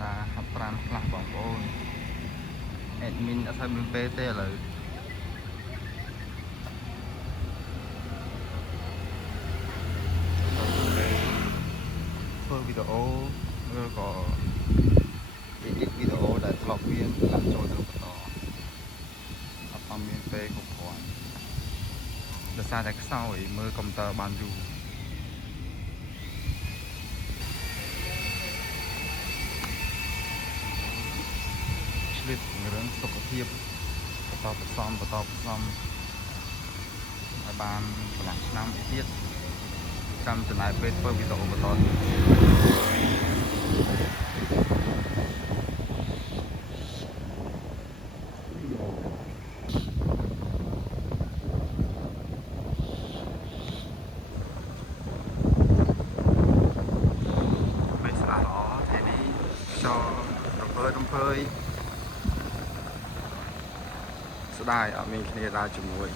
តាហាត់ប្រាណខ្លះបងប្អូនអេដមីនអត់ឲ្យមានពេលទេឥឡូវធ្វើវីដេអូឬក៏អេឌីតវីដេអូដែលធ្លាប់មានដាក់ចូលទៅបន្តអត់បានមានពេលគ្រប់គ្រាន់ដោយសារតែខ្សោយមើលកុំព្យូទ័របានយូរឆ្លៀតពង្រឹងសុខភាពបន្តបន្សំឲ្យបានកន្លះឆ្នាំទៀតកម្មចំណាយពេលធ្វើវីដេអូបន្តទៀតពេលស្អាតល្អថ្ងៃនេះខ្យល់រំភើយស្ដាយអត់មានគ្នាដើរជាមួយ